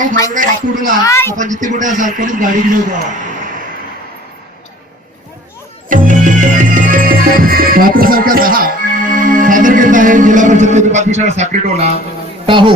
तो फावडा कापूडला आपण जिथे कुठे असाल कोणीच गाडी घेऊन जावा पात्र सारखा दहा सादर करत आहे जिल्हा परिषद प्राथमिक शाळा साक्रीटोला टाहो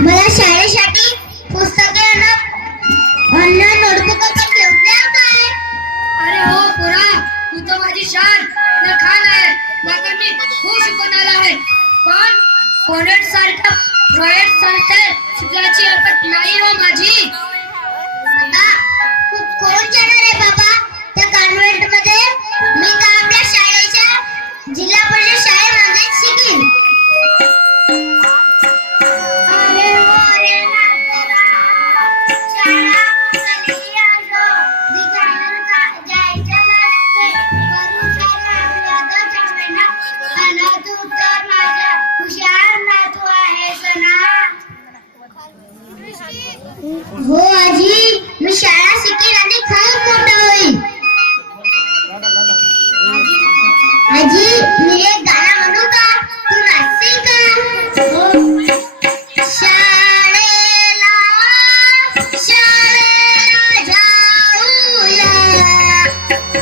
मला शाळेसाठी पुस्तके अन्न नोटबुक पण घेऊन द्या काय? अरे हो पोरा, तू तर माझी शान न खान आहे. मला मी खूप शिकवणार आहे, पण कॉन्व्हेंट सारख्या प्रायव्हेट संस्थेत शिकण्याची अट नाही हो माझी. बाबा खूप कोण जाणार आहे बाबा त्या कॉन्व्हेंट मध्ये? मी का आपल्या शाळेच्या जिल्हा परिषद शाळेमध्ये शिकेन. हो आजी, मी शाळा शिकेन आणि खूप मोठा होईल. आजी, मी एक गाणं म्हणू का? तू नाचशील का? शाळेला शाळेला जाऊया,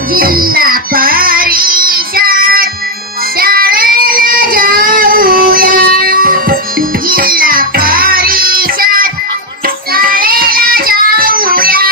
जिल्हा परिषद शाळेला जाऊया, जिल्हा परिषद शाळेला जाऊया.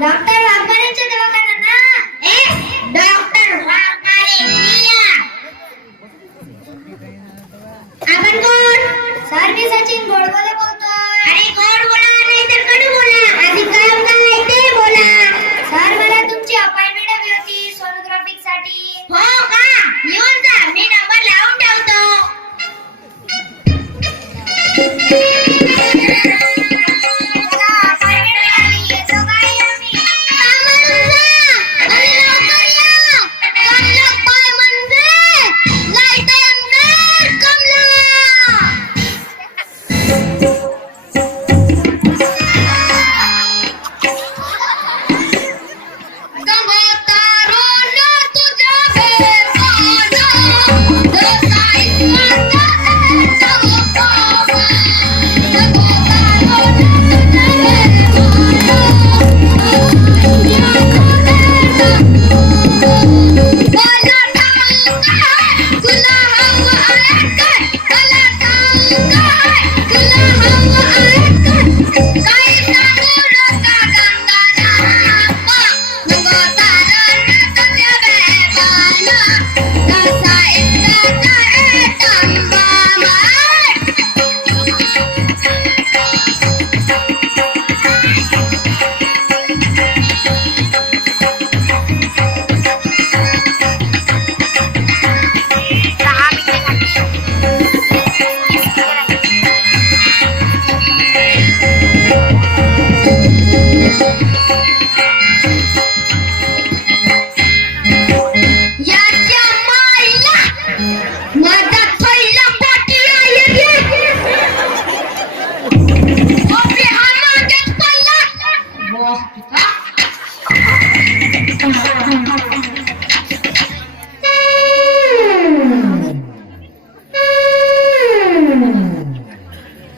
डॉक्टर वाघमारेंच्या दवाखाना ना. डॉक्टर वाघमारे आपण कोण? सर मी सचिन गोडबोले बोलतोय. अरे गोड बोला नाही तर कडू बोला. आधी काम काय ते बोला. सर मला तुमची अपॉइंटमेंट हवी होती सोनोग्राफी साठी. हो का? येऊन जा, मी नंबर लावून ठेवतो.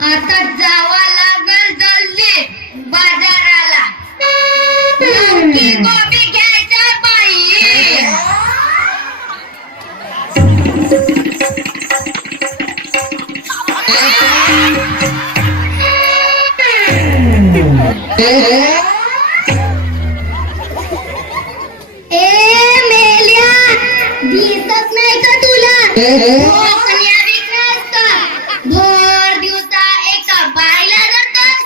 आता जावा लागल जल्दी बाजाराला. लौकी गोबी घ्यायचा बाई. मेल्या दिसत नाही का तुला? कन्या विकास का भर दिवसा एका बाईला धरतात.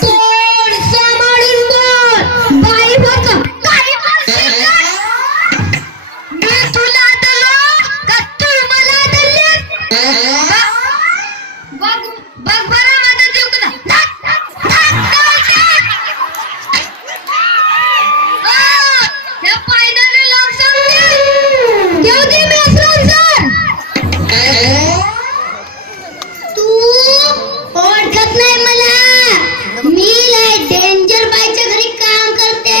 तोंड सांभाळून बोल. बाई बघ काही बोलशील का? मी तुला दिलं का तू मला दिलीस? बघ बघ बरं माझा जीव कसा. हे फायनली लॉक सांगते. देऊ दे मी असं तू ओळखत नाही मला. मी लय डेंजर बाईच्या घरी काम करते.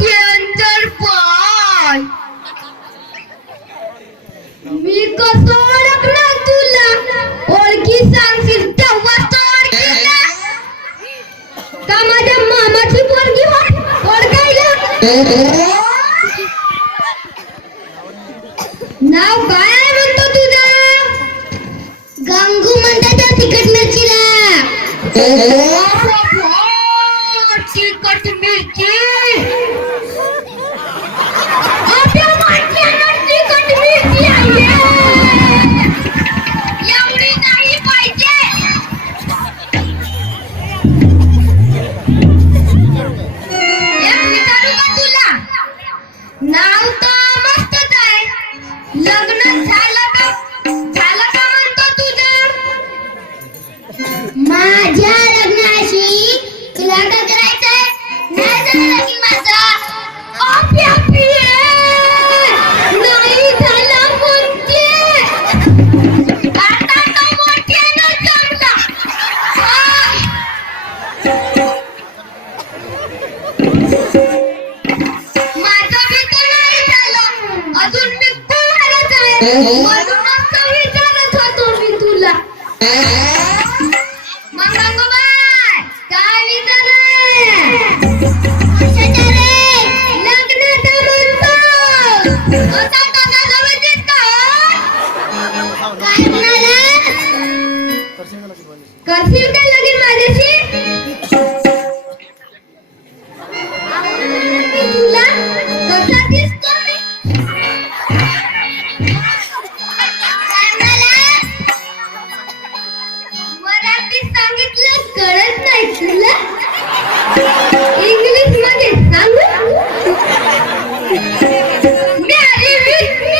Danger bye. मी कसं ओळखणार तुला? ओळखी सांगशील तेव्हा तो ओळखील ना. का माझ्या मामाची पोरगी ओळखायला? नाव काय आहे म्हणतो तुझं? गंगू म्हणतात त्या तिखट मिरचीला. तिखट मिरची. आपल्या वाटण्याला तिखट मिरची आहे. एवढी नाही पाहिजे. एक विचारू का तुला? नाव तर मस्तच आहे. लग्न झालं का म्हणतो तुझं? माझ्या लग्नाशी तुला काय करायचंय? नाही झालं लगीन माझं. नाही झालं म्हणते. आता तो मोठ्यानं जमला. माझं बी तर नाही झालं. अजून मी कुवारच आहे. म्हणूनच तर विचारत होतो मी तुला. मग गंगूबाई काय विचारलंय? कशाच्या रे? लग्नाचं म्हणतो. असा काका जवळचीच का? काय म्हणाला? करशील का लगीन माझ्याशी? मी तुला कसा दिसतो मी? मराठी सांगितलं कळत नाही तुला? इंग्लिश मध्ये सांगू? मॅरी विथ मी.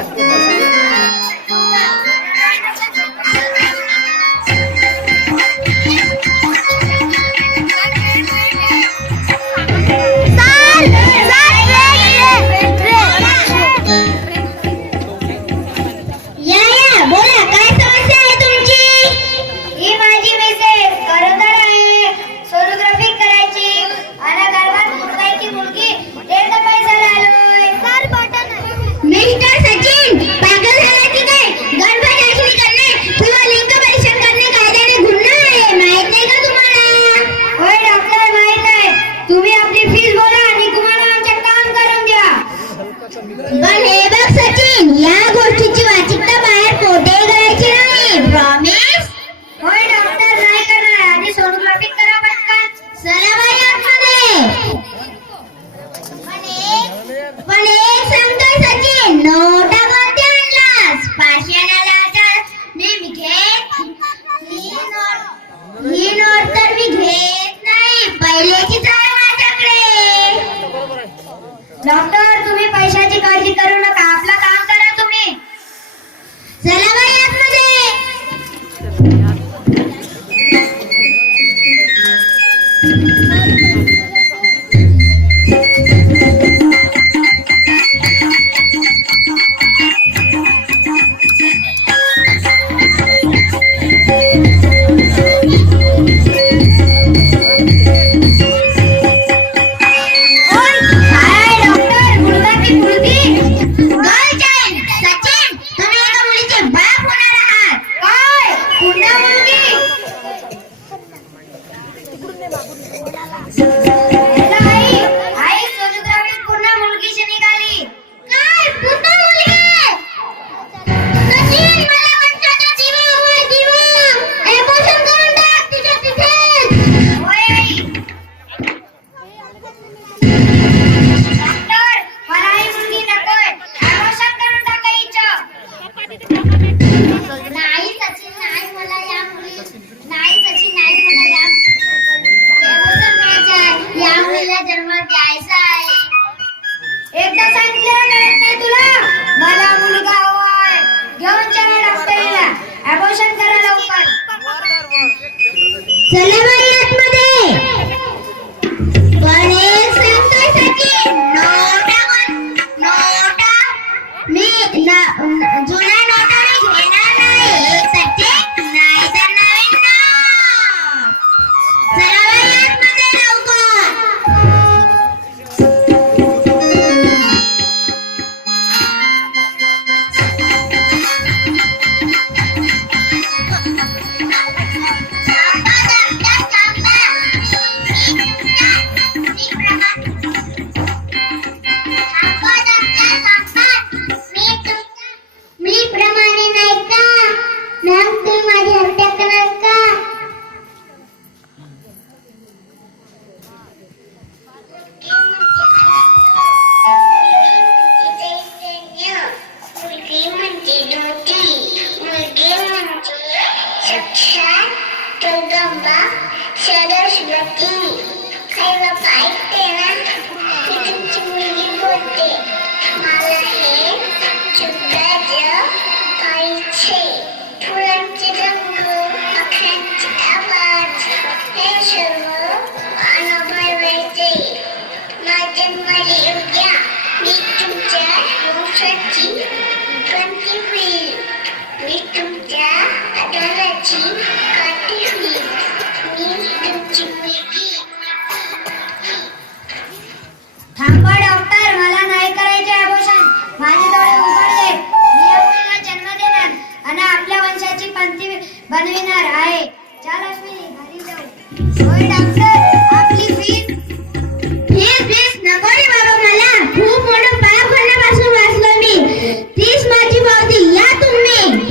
या बोला काय समस्या आहे तुमची? ही माझी मिसेस गरोदर आहे, सोनोग्राफी करायची आणि गर्भात मुलगाची मुलगी ते तपासायला आलोय. सर बटन मिस्टर सचिन पागल झाला की काय? गर्भधारणी करणे किंवा लिंग परीक्षण करणे कायद्याने गुन्हा आहे, माहित नाही का तुम्हाला? होय डॉक्टर, माहित आहे. तुम्ही आपली फीस बोला आणि तुम्हाला आमचे काम करून द्या. पण हे बघ सचिन, या गोष्टीची वाचिकता बाहेर कोठेही करायची नाही. प्रॉमिस? होय डॉक्टर, नाही करणार. आधी सोनोग्राफी करा पटकन. चला बाई आतमध्ये. पण एक सांगतोय सचिन, नोटा कोणत्या आणलास? पाचशे आणायला मी घेत. ही नोट तर मी घेत नाही, पहिल्याचीच आहे माझ्याकडे. डॉक्टर, तुम्ही पैशाची काळजी करू नका, आपलं काम करा तुम्ही. चला बाई आतमध्ये. एकदा सांगितलं कळत नाही तुला? मला मुलगा हवाय. घेऊन चला डॉक्टरला. अबॉर्शन करा लवकर. चला बाई आतमध्ये. पण एक सांगतोय सचिन, नोटा मी जुन्या नोटा मी घेणार नाही. सचिन, नाही तर नवीन नोट. चला बाई आतमध्ये लवकर. मी प्रमाणे नाही का? मॅम, तुम्ही माझी हत्या कराल का? मुलगी म्हणजे मोठी, मुलगी म्हणजे साक्षात जगदंबा सरस्वती. काय बाबा ऐकते ना? मी तुमची मुलगी बोलते. मला हे शुभ्राचं पाहिजे. फुलांचे रंग, पक्ष्यांचे आवाज, हे सर्व अनुभवायचे. माझ्या मला उद्या मी तुमच्या वंशाची क्रांती होईल. मी तुमच्या आधाराची काठी होईल. मी तुमची मुलगी. थांबा डॉक्टर, मला नाही करायचे अबॉर्शन. माझे डोळे उघडले. मी या मुलीला जन्म देणार आणि आपल्या वंशाची पंथी बनविणार आहे. चल अश्विनी, घरी जाऊ. होय डॉक्टर, आपली फीस नको रे बाबा. मला खूप मोठं पाप करण्यापासून वाचलो मी. तीच माझी पावती. या तुम्ही.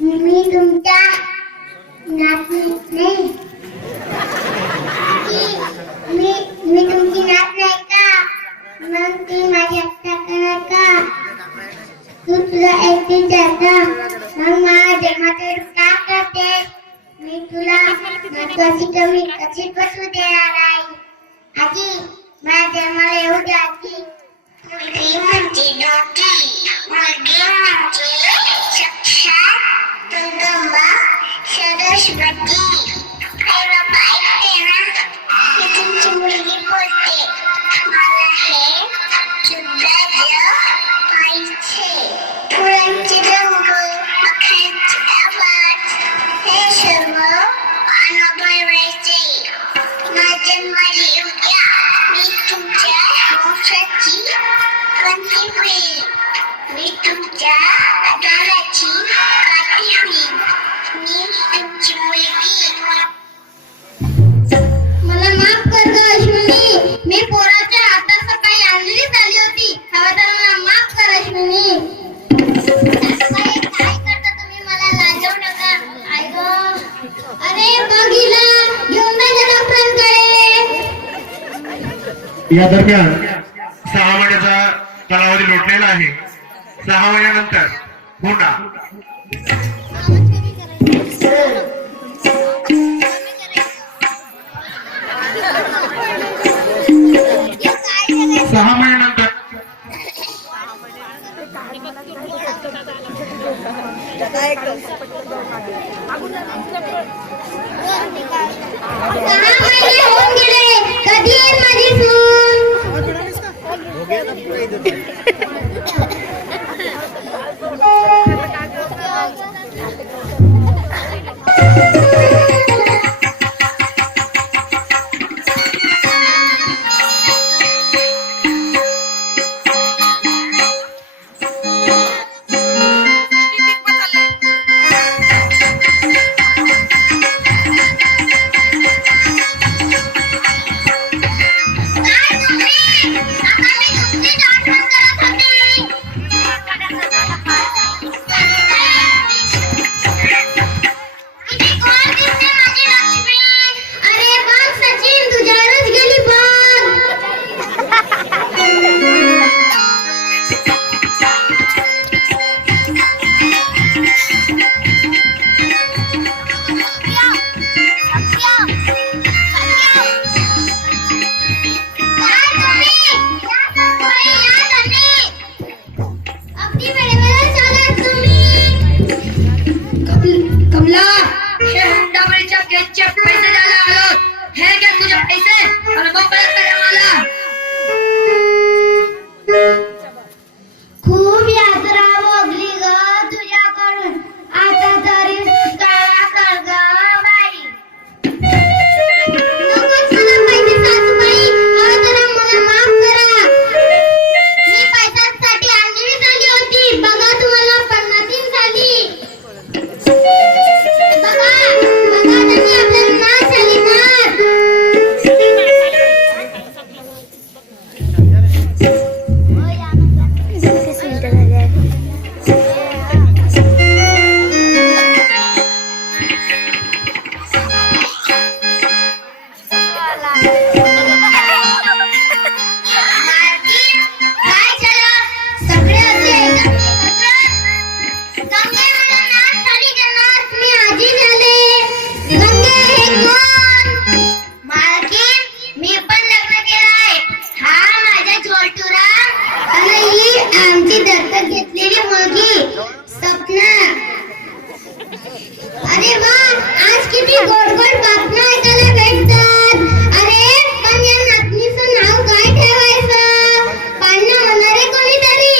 मी तुमच्या नातनी नाही. मी तुमची नात नाही का? मग ती माझी हत्या करणार का? तू तुला एकटी जाता मग माझ्या जन्माचे का करते? मी तुला महत्वाची कमी कशी बसू देणार आहे? आजी माझ्या जन्माला येऊ द्या आजी. मुलगी म्हणजे नव्हती, मुलगी म्हणजे साक्षात जगदंबा सरस्वती. आई बाबा ऐकते ना? मी तुमची मुलगी बोलते. मला हे सुंदर पाहिजे. फुलांचे रंग, पक्ष्यांचे आवाज हे सर्व अनुभवायचे. माझ्या जन्माला येऊ द्या. मी तुमच्या वंशाची कंठी होईल. मी तुमच्या घराची काठी होईल. मी तुमची मुलगी. मला माफ कर ग अश्विनी. मी पोराच्या हातात सकाळी अंजली झाली होती. हवं तर मला माफ कर अश्विनी. काय करता तुम्ही? मला लाजवू नका. आई ग. अरे बघ हिला. घेऊन जा डॉक्टरांकडे. या दरम्यान 6 महिन्याचा कालावधी लोटलेला आहे. 6 महिन्यानंतर पुन्हा 6 महिन्यानंतर होऊन गेले. कधी येईल माझी सून? खूप यात्रा भोगली ग तुझ्याकडून. आता तरी सुधारणा कर ग बाई. नकोच मला पैसे सासूबाई. हवं तर मला माफ करा. मी पैशांसाठी अंजली झाली होती. बघा तुम्हाला 50 झाली. बघा त्यांनी आपल्याला नाच झाली नाच. आमची दत्तक घेतलेली मुलगी सपना. अरे वा, आज किती गोड गोड बातम्या ऐकायला भेटतात. अरे पण या नातनीचं नाव काय ठेवायचं? पाळणं होणारे कोणीतरी.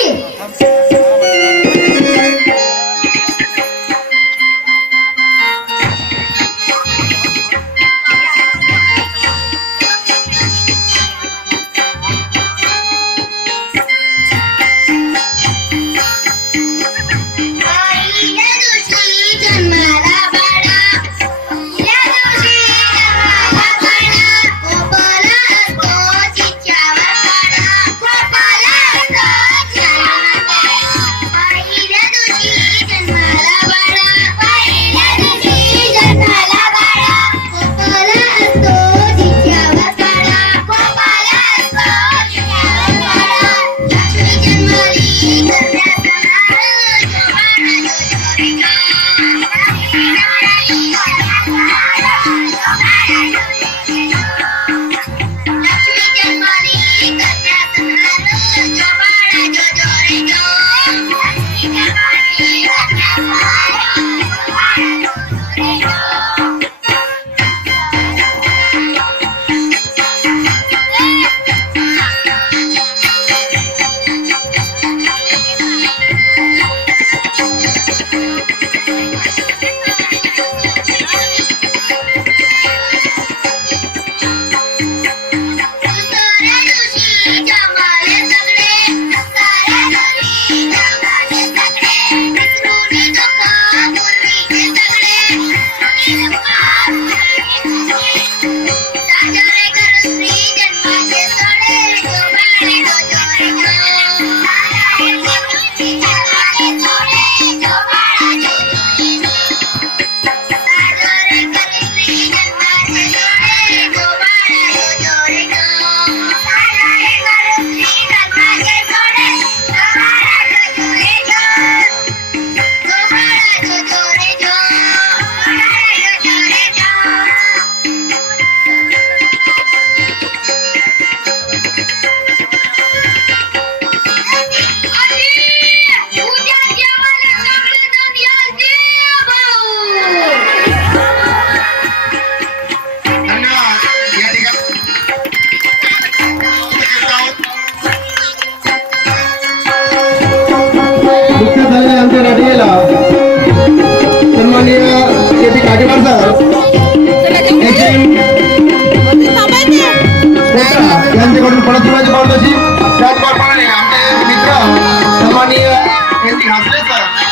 पहिल्या दिवशी जन्माला बाळा, पहिल्या दिवशी जनतेकडून पडतुराची पावसाची त्याचप्रमाणे आमचे मित्र सन्माननीय एस टी हासले सर